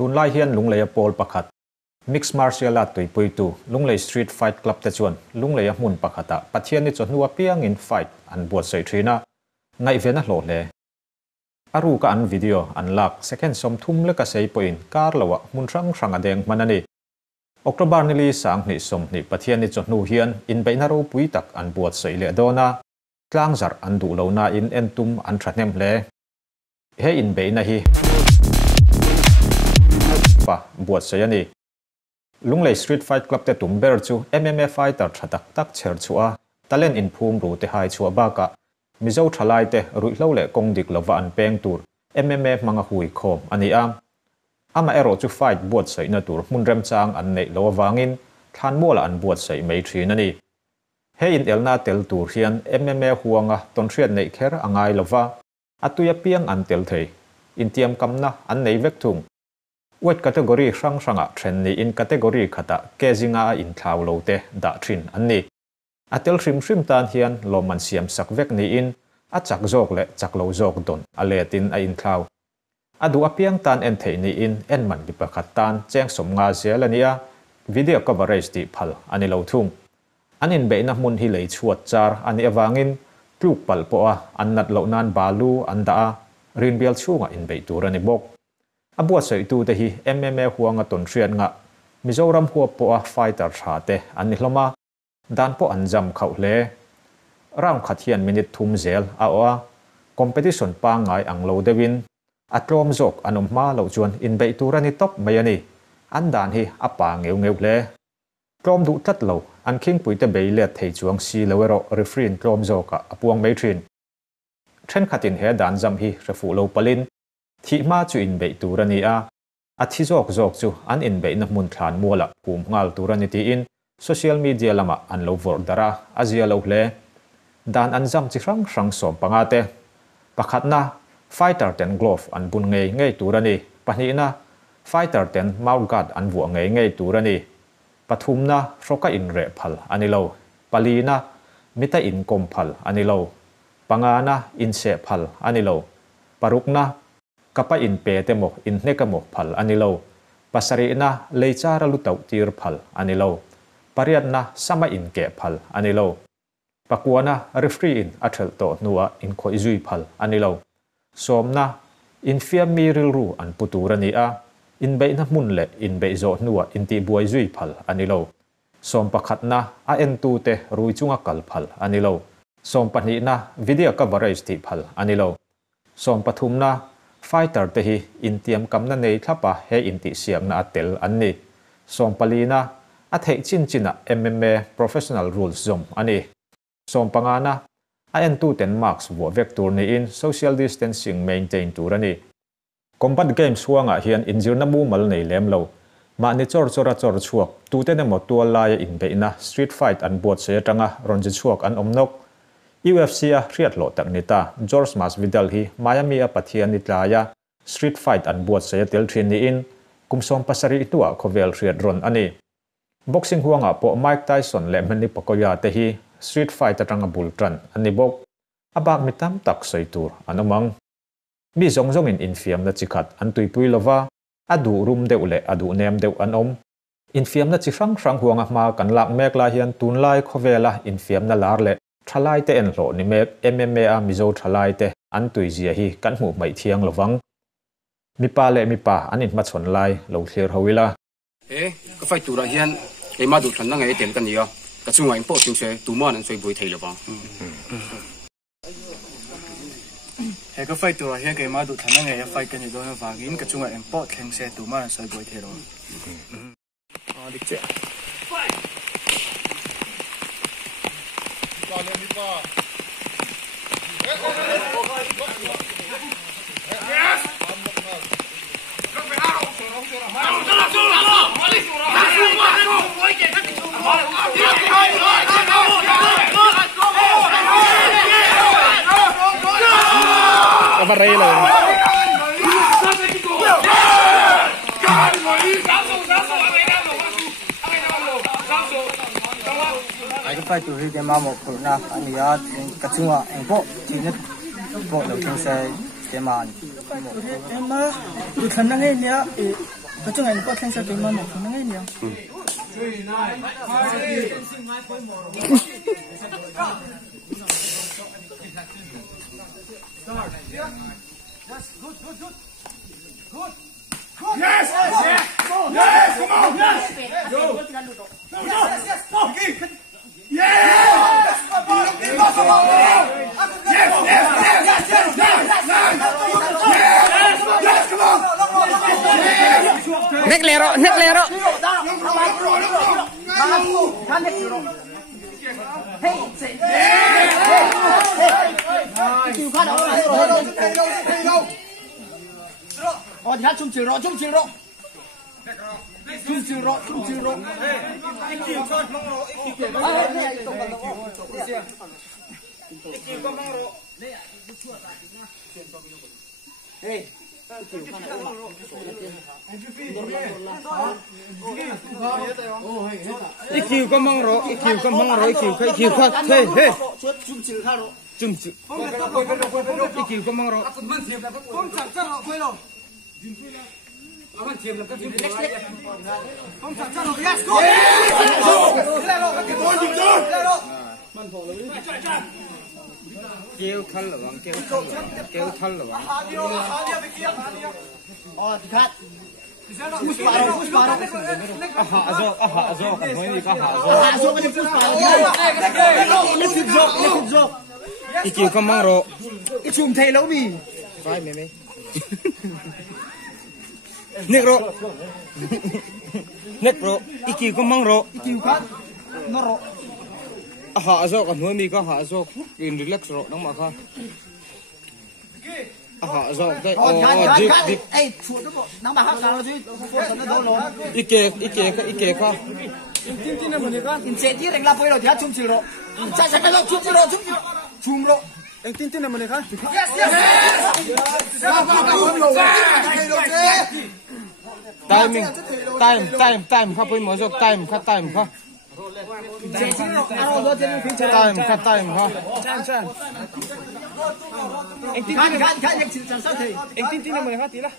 tun lai hian lunglei pol pakhat mix martial art tui puitu lunglei street fight club te chuan lunglei mun pakhata pathian ni chonu piang in fight an buat sei thina ngai vena hlo le aru ka an video an lak second som thum le ka sei point kar lawa mun rang rang adeng manani October ni li sang ni som ni pathian ni chonu hian in beina ro pui tak an buat sei le dona tlang zar an du lo na in entum an thranem le he in beina hi pa buat sei ani lunglei street fight club te tumber chu MMA fighter thatak tak cher chua talent in phum ru te hai chua ba ka mizo thalai te rui hlo le kong dik lova an peng tur MMA manga hui khom ani ama ero chu fight buat sei na tur mun rem chang an nei lo wangin than mola an buat sei mei thin ani he in elna tel tur hian MMA huanga ton thriat nei kher angai lova atuya piang an tel thei in tiam kamna an nei vek thung weight category sang sanga thren ni in category khata kezinga in thlau lo te da thin an ni atel hrim tan hian loman siam sak vek ni in a chak jok le chak lo jok don aletin a in thlau adu apiang tan en thei ni in en man bi pakhat tan cheng som nga zelania video coverage ti phal ani lo thung anin beina mun hi lei chuat char ani awangin tluk pal po a annat lo nan balu anda rin bial chunga in be tur ani bok abuat sei tu te hi MMA huanga ton thrian nga Mizoram huwa po a fighter thate ani hloma dan po anjam khau hle round khathian minute thum zel a oa competition pa ngai anglo dewin atlom jok anom ma lo chuan in be turani top mayani an dan hi apa ngeu hle tlom du tat lo an king puite be le thei chuang si lewero referee tlom joka apuang mei thin thren khatin he dan jam hi refu lo palin thi ma chu in be turani a thi jok chu an in be na mun thlan mola pum ngal turani ti in social media lama an lo vor dara azia lo hle dan an jam chi rang som pangate pakhatna fighter ten glove an bun ngei turani panina fighter ten mouth guard an vu ngei turani pathumna roka in re phal ani lo palina mita in kom phal ani lo pangana in se phal ani lo parukna kapa in pe te mo in hneka mo phal ani lo pasari na leichara lu tau tir phal ani lo pariatna sama in ke phal ani lo pakuana referee in athel to nuwa in khoi zui phal ani lo somna in fiam miril ru an puturani in be na mun le in be zo nuwa in ti buai zui phal ani lo som pakhatna a en tu te rui chunga kal phal ani lo som pani na video coverage ti phal ani lo som pathumna fighter te hi in tiam kamna nei thapa he in ti siam na atel anni som palina a thei china MMA professional rules zom ani som pangana a en tu ten marks wo vector ni in social distancing maintain turani combat games huanga hian injirna mu mal nei lem lo ma ni chor chuak tu te ne mo tual lai in be na street fight an bot se tanga ronji chuak an omnok UFC a riat lo tak nita George Masvidal hi Miami a pathian nitlaya street fight an bot se tel thin ni in kumsom pasari tua khovel riat ron ani boxing huanga po Mike Tyson le mani pakoya te hi street fight atanga bultran ani bok abak mitam tak seitur anomang mi zong in infiam na chikhat an tuipui lova adu rum deuh le adu nem deuh an om infiam na chi rang huanga ma kan lak mek la hian tun lai khovela infiam na lar le thalai te en lo ni mek MMA a mizo thalai te an tui zia hi kan mu mai thiang lowang mi pa le mi pa anin ma chon lai lo thler howila ka fai tura hian e ma du thlan na ngai tel kan ni ka chunga in po ting se tu ma nan soi boi thei lowang he ka fai tura hian ke ma du thlan na ngai fai kan ni do wangin ka chunga in po theng se tu ma nan soi boi thei lo dik che Apa rela? Cái phải tụi cái mà một phần na anh nhớ cái chung à anh bộ thì nó bộ đầu tiên sẽ cái mà em mà tụi thằng này nhá cái chỗ này có thanh sao tụi mình một nó ngay nhiều Yes! Yes! Yes! Come on! Yes! Neck lero, neck lero. Ồ, nhá chung chiều rồi. Chung chiều rồi. Ikiu có mong rồi, ikiu khoát thế, hey. Chung chiều. Ikiu có mong rồi. Kêu thân là bằng kêu thân là bằng. Cut. Ikiu có mong rồi. Cái chùm thầy lấu bì. Vai mày. Negro, ikiu có mong rồi. Ikiu cut. Nó rồi. Hạ dọc còn nuôi mi có hạ dọc in relax rồi nó mà không hạ dọc đây đi ê chuột nó bộ nó mà hát sao chứ nó đâu rồi ike không tin là mình con tin tí đánh la phơi rồi thì hát chung chiều rồi chạy cái lọ chung rồi anh tin là mình con time không phải mở dọc time không time không anh tin là mình hát tí là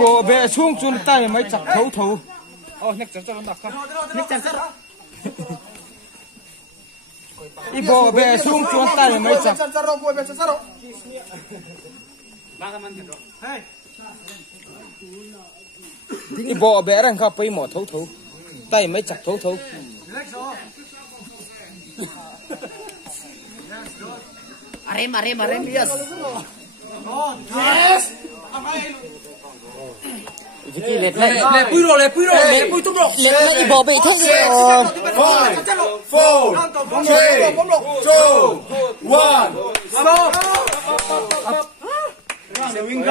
bộ về xuống chun tay mấy chặt thấu nhắc chặt nó đặc không nhắc chặt bộ về xuống chun tay mấy chặt bộ về rằng không phải mở thấu tay mấy chặt thấu arem yes Vicky lệ pui tung rồi lệ bỏ bị thế gì 5, 4, 3, 2, 1, stop! The win.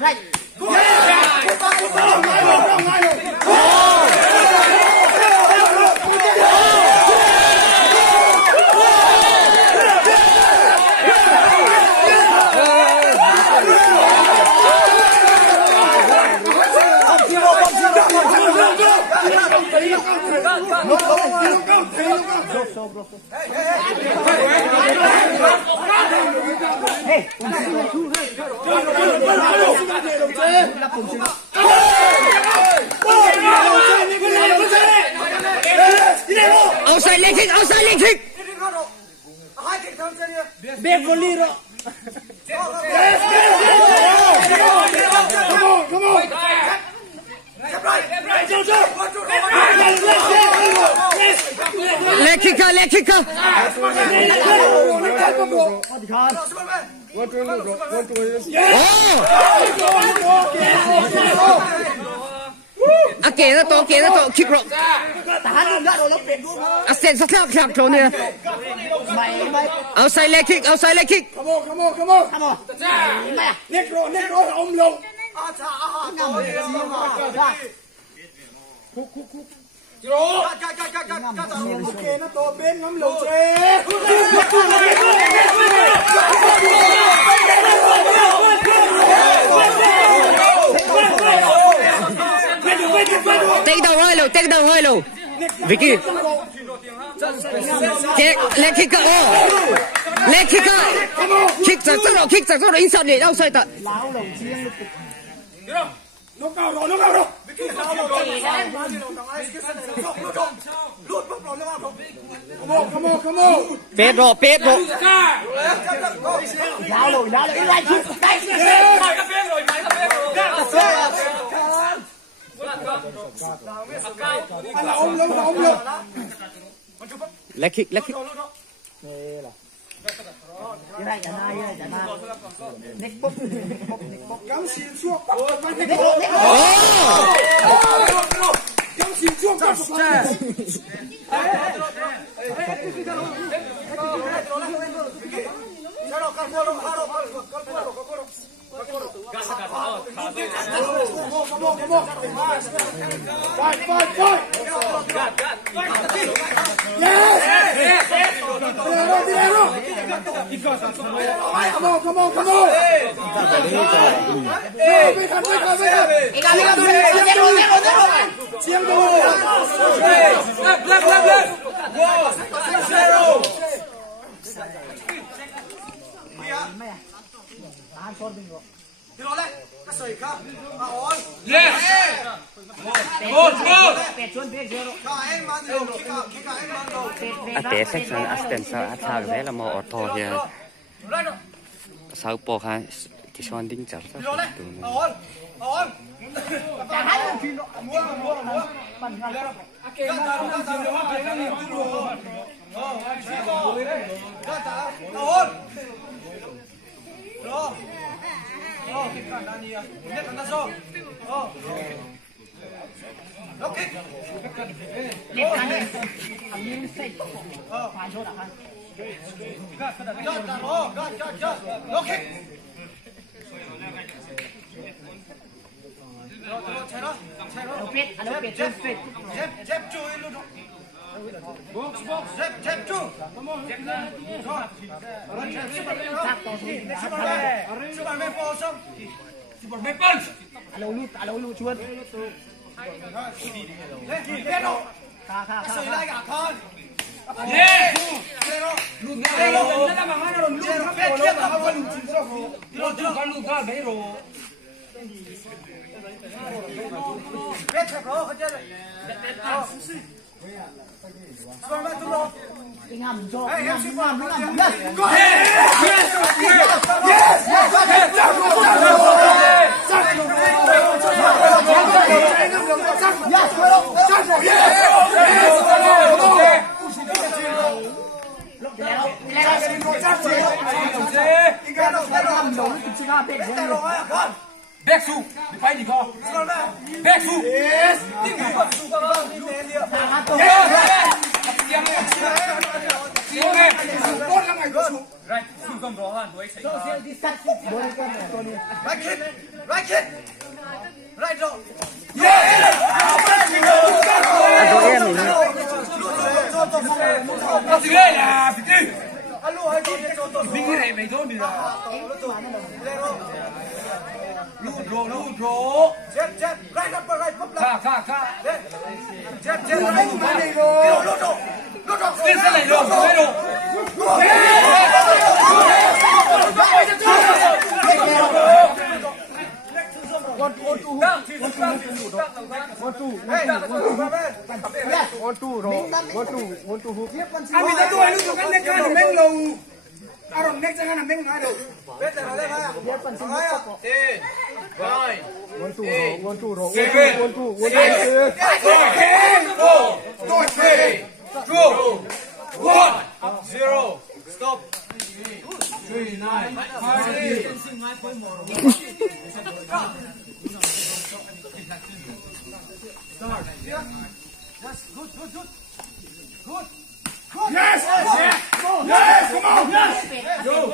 Right. Outside leg kick. Big volley rồi. Come on. Leg kicker. Kể nó to kick rồi. Sen sát theo chỗ này. Outside leg kick. Come on. Negro ôm lông. Ok, nó to bên ngắm lầu chế. rồi take đầu hơi luôn Vicky leg kick leg kick kick rồi inside này đâu sai ta nó cao rồi come on Pedro đá rồi lại leg kick cái này cả hai next bốc cắm xịn xuống cắm xịn xuống cắm Come on. Ate section assistant sa athag vela mo auto here sau po kha kishon ding char sa alo chuột Beksu, phải đi co. Beksu. Yes. Lùn Jab, right up, right up. Kha. Jab, right up. Lùn Tiến sẽ lại được, Aron next jangan ambil ngado. Betul ada mana? Dia penting apa? Right. 1 2 row. 1 2 0 stop. 3 9 Start. Yes, good. Yes! Yes! Come on! Yes! Go!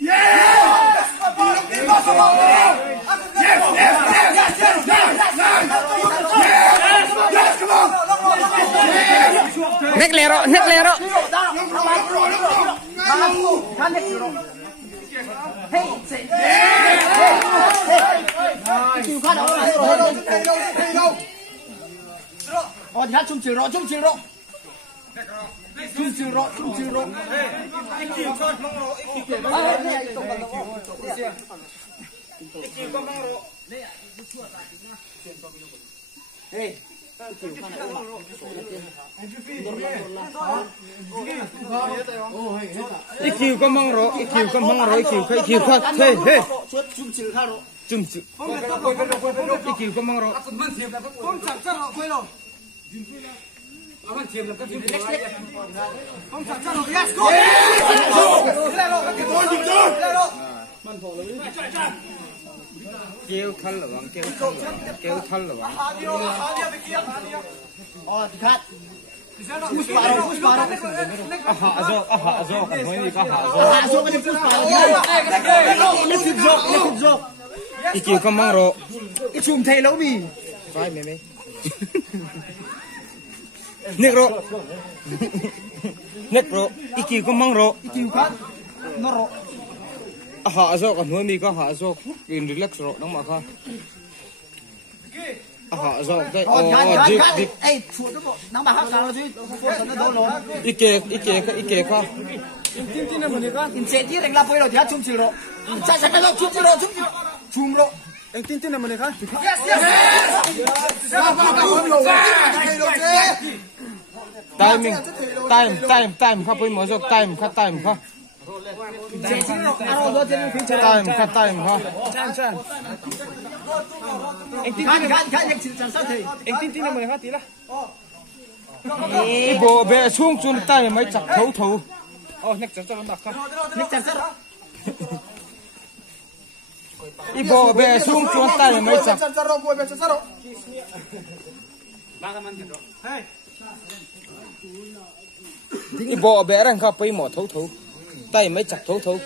Yes! Neck lero. Hey, dia chung chill ro chung chill ro Ikiu ko mang ro ikiu ko mang ro hey ikiu ko mang ro ikiu ko hey hey chung chill kha ro chung ikiu ko mang ro không chặt ra ro quay ro không chặt ra ro yes go kêu thân là bằng kêu thân là bằng khát azo kan moi ni ka ikiu ko mang ro chùm thầy lâu bì vai mẹ negro ikiu ko mang ro ikiu khát nó ro azo kan moi mi ka azo in relax ro nang ma kha azo te ê chuột đó bộ nang bà hát sao chứ không nó đâu rồi ike ka tin là mình con tin sẽ tí đánh la bơi rồi thì chung chill rồi sai sai nó chung chill rồi chùm rồi anh tin là mình khác time kha poi mo jok time kha time kha anh tin là mình hát tí là ibo be chung chun time mai chak thâu next chak chak kha next chance ibo be chung chun time mai chak ibo be rang kha poi mo thâu tay mấy chặt thấu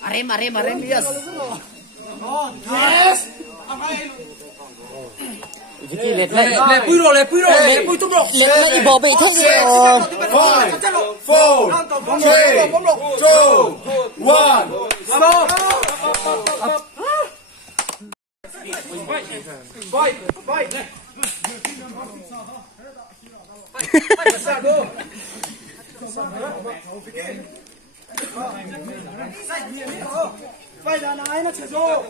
arem yes Vicky lệ pui tung rồi lệ bỏ bị thế rồi 5 4 3 2 1 stop Fight phải là này nó chịu rồi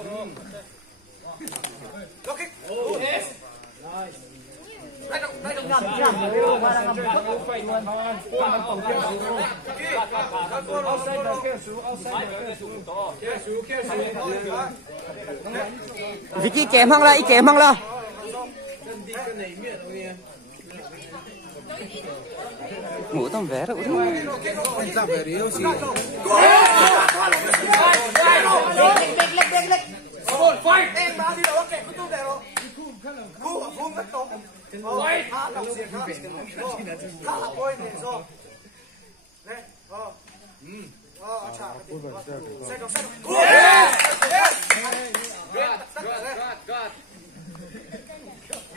Vicky kèm hăng lại ngủ tao vé rồi ra về điếu gì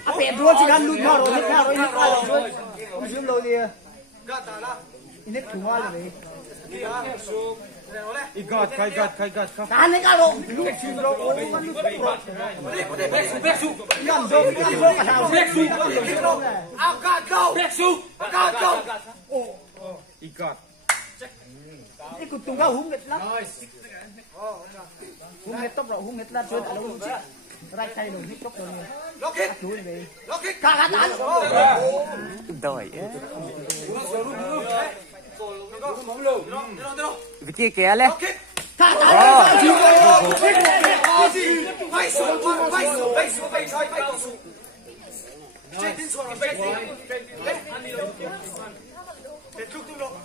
Apa dua sih kan lu nyaro ini không dám lôi đi ini thua là gì igat kai gat cái này cái luôn lu chim rồi nhầm rồi cả nào igat cái cụt tung cao hung nghịch lắm hung nghịch tóc rồi hung nghịch là chưa đã đâu chứ ra tay rồi hít tóc rồi chui về cả tán đòi Vicky kìa lên cả tán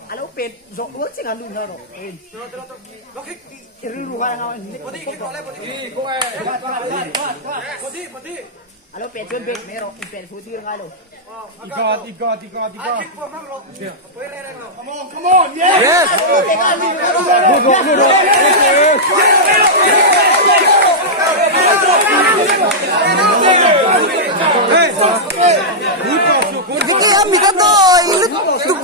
alo pet rộng uống chỉ ngàn luôn rồi riru ka nga alo pet chun pet mero pet futi nga lo igat come on yes Vicky amiga doy tuk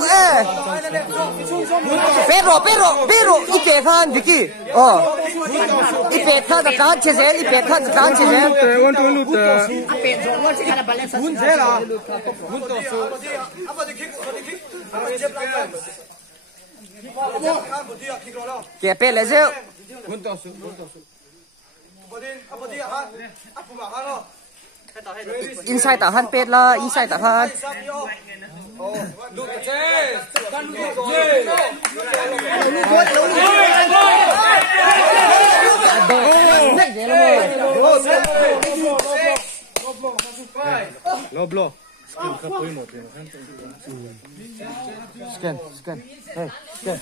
pero ipe khan Vicky ipe khan da kan cheze ipe khan kan cheze want to loot ape zongwa se kana balance mun zela mun to su ke pe le je mun to su inside ta han pet la inside ta han lo blo scan hey scan